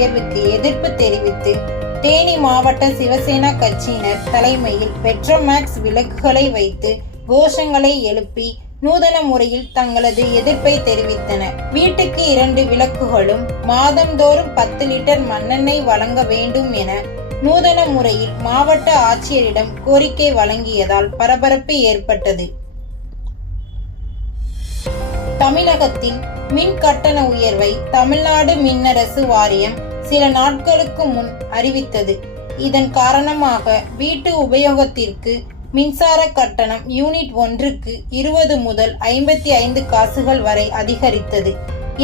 உயர்வுக்கு எதிர்ப்பு தெரிவித்து தேனி மாவட்ட சிவசேனா கட்சியினர் தலைமையில் பெட்ரோமேக்ஸ் விளக்குகளை வைத்து கோஷங்களை எழுப்பி நூதன முறையில் தங்களது எதிர்ப்பை தெரிவித்தனர். வீட்டுக்கு 2 விளக்குகளும் மாதந்தோறும் 10 லிட்டர் மண்ணெண்ணெய் வழங்க வேண்டும் என நூதன முறையில் மாவட்ட ஆட்சியரிடம் கோரிக்கை வழங்கியதால் பரபரப்பு ஏற்பட்டது. தமிழகத்தில் மின் கட்டண உயர்வை தமிழ்நாடு மின்னரசு வாரியம் சில நாட்களுக்கு முன் அறிவித்தது. இதன் காரணமாக வீட்டு உபயோகத்திற்கு மின்சார கட்டணம் யூனிட் ஒன்றுக்கு 20 முதல் 55 காசுகள் வரை அதிகரித்தது.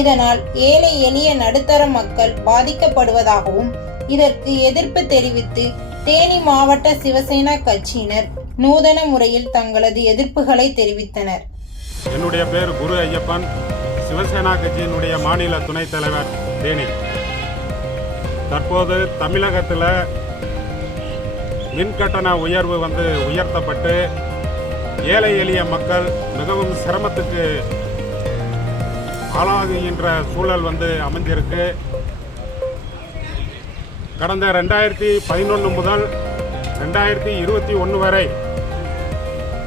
இதனால் ஏழை எளிய நடுத்தர மக்கள் பாதிக்கப்படுவதாகவும் இதற்கு எதிர்ப்பு தெரிவித்து தேனி மாவட்ட சிவசேனா கட்சியினர் நூதன முறையில் தங்களது எதிர்ப்புகளை தெரிவித்தனர். என்னுடைய பேர் குரு ஐயப்பன், சிவசேனா கட்சியினுடைய மாநில துணைத் தலைவர் தேனி. தற்போது தமிழகத்தில் மின்கட்டண உயர்வு உயர்த்தப்பட்டு ஏழை எளிய மக்கள் மிகவும் சிரமத்துக்கு ஆளாகுகின்ற சூழல் அமைஞ்சிருக்கு. கடந்த 2011 முதல் 2021 வரை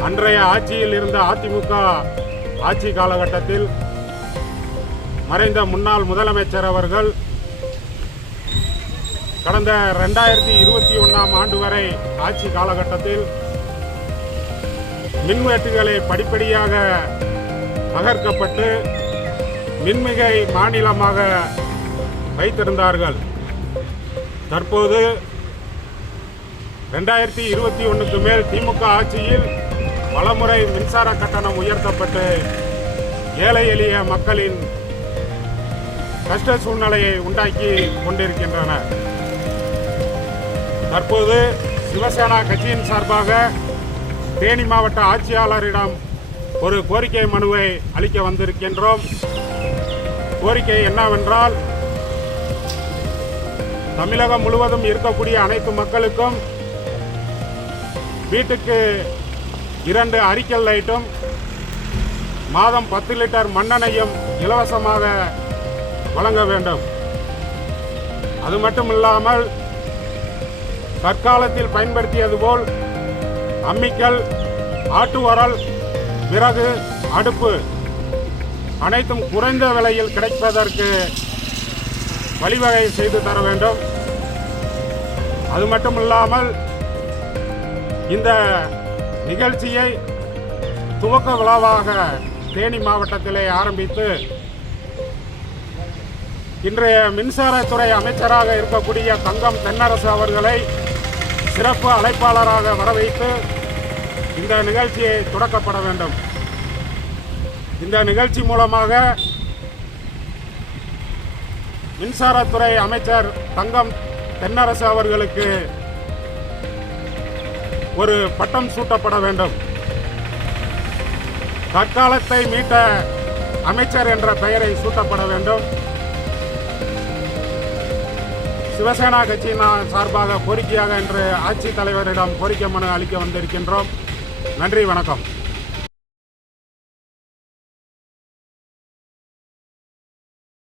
அன்றைய ஆட்சியில் இருந்த அதிமுக ஆட்சி காலகட்டத்தில் மறைந்த முன்னாள் முதலமைச்சர் அவர்கள் கடந்த 2021 ஆண்டு வரை ஆட்சி காலகட்டத்தில் மின்வெட்டுகளை படிப்படியாக தகர்க்கப்பட்டு மின்மிகை மாநிலமாக வைத்திருந்தார்கள். தற்போது 2021க்கு மேல் திமுக ஆட்சியில் பலமுறை மின்சார கட்டணம் உயர்த்தப்பட்டு ஏழை எளிய மக்களின் கஷ்ட சூழ்நிலையை உண்டாக்கி கொண்டிருக்கின்றன. தற்போது சிவசேனா கட்சியின் சார்பாக தேனி மாவட்ட ஆட்சியாளரிடம் ஒரு கோரிக்கை மனுவை அளிக்க வந்திருக்கின்றோம். கோரிக்கை என்னவென்றால், தமிழகம் முழுவதும் இருக்கக்கூடிய அனைத்து மக்களுக்கும் வீட்டுக்கு 2 அரிக்கல் லைட்டும் மாதம் 10 லிட்டர் மண்ணெண்ணையும் இலவசமாக வழங்க வேண்டும். அது மட்டுமில்லாமல் தற்காலத்தில் பயன்படுத்தியது போல் அம்மிக்கல், ஆட்டு உரல், விறகு, அடுப்பு அனைத்தும் குறைந்த விலையில் கிடைப்பதற்கு வழிவகை செய்து தர வேண்டும். அது மட்டுமில்லாமல் இந்த நிகழ்ச்சியை துவக்க விழாவாக தேனி மாவட்டத்திலே ஆரம்பித்து இன்றைய மின்சாரத்துறை அமைச்சராக இருக்கக்கூடிய தங்கம் தென்னரசு அவர்களை சிறப்பு அழைப்பாளராக வரவைத்து இந்த நிகழ்ச்சியை தொடக்கப்பட வேண்டும். இந்த நிகழ்ச்சி மூலமாக மின்சாரத்துறை அமைச்சர் தங்கம் தென்னரசு அவர்களுக்கு ஒரு பட்டம் சூட்டப்பட வேண்டும். தற்காலத்தை மீட்ட அமைச்சர் என்ற பெயரை சூட்டப்பட வேண்டும். சிவசேனா கட்சியின் சார்பாக கோரிக்கையாக இன்று ஆட்சித் தலைவரிடம் கோரிக்கை மனு அளிக்க வந்திருக்கின்றோம். நன்றி, வணக்கம்.